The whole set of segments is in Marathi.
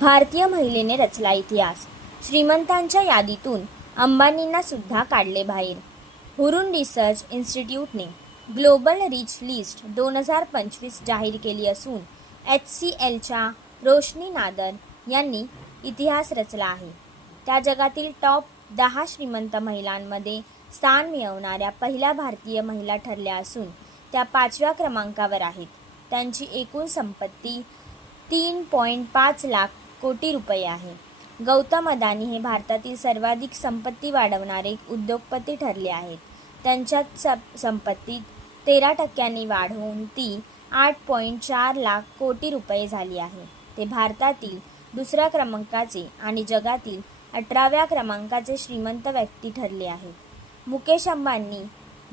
भारतीय महिलेने रचला इतिहास. श्रीमंतांच्या यादीतून अंबानींना सुद्धा काढले बाहेर. हुरून रिसर्च इन्स्टिट्यूटने ग्लोबल रिच लिस्ट दोन हजार पंचवीस जाहीर केली असून एच सी एलच्या रोशनी नादर यांनी इतिहास रचला आहे. त्या जगातील टॉप दहा श्रीमंत महिलांमध्ये स्थान मिळवणाऱ्या पहिल्या भारतीय महिला ठरल्या असून त्या पाचव्या क्रमांकावर आहेत. त्यांची एकूण संपत्ती तीन पॉईंट पाच लाख कोटी रुपये आहे. गौतम अदानी हे भारतातील सर्वाधिक संपत्ती वाढवणारे उद्योगपती ठरले आहेत. त्यांच्या स- संपत्तीत तेरा टक्क्यांनी वाढ होऊन ती आठ पॉईंट चार लाख कोटी रुपये झाली आहे. ते भारतातील दुसऱ्या क्रमांकाचे आणि जगातील अठराव्या क्रमांकाचे श्रीमंत व्यक्ती ठरले आहेत मुकेश अंबानी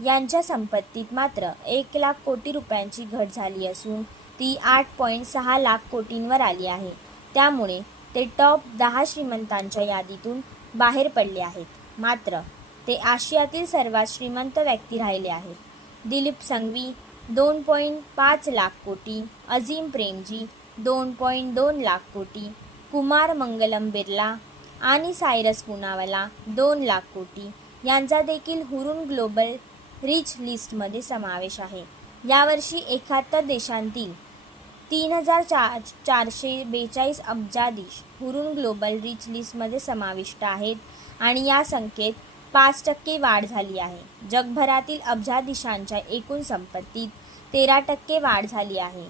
यांच्या संपत्तीत मात्र एक लाख कोटी रुपयांची घट झाली असून ती आठ पॉईंट सहा लाख कोटींवर आली आहे. त्यामुळे ते टॉप दहा श्रीमंतांच्या यादीतून बाहेर पडले आहेत. मात्र ते आशियातील सर्वात श्रीमंत व्यक्ती राहिले आहेत. दिलीप संघवी दोन पॉईंट पाच लाख कोटी. अझीम प्रेमजी दोन पॉईंट दोन लाख कोटी. कुमार मंगलम बिर्ला आणि सायरस पुनावाला दोन लाख कोटी. यांचा देखील हुरून ग्लोबल रिच लिस्टमध्ये समावेश आहे. यावर्षी एकाहत्तर देशांतील तीन हजार चार चारशे बेचाळीस अब्जाधीश हुरून ग्लोबल रिच लिस्टमध्ये समाविष्ट आहेत आणि या संख्येत पाच टक्के वाढ झाली आहे. जगभरातील अब्जाधीशांच्या एकूण संपत्तीत तेरा टक्के वाढ झाली आहे.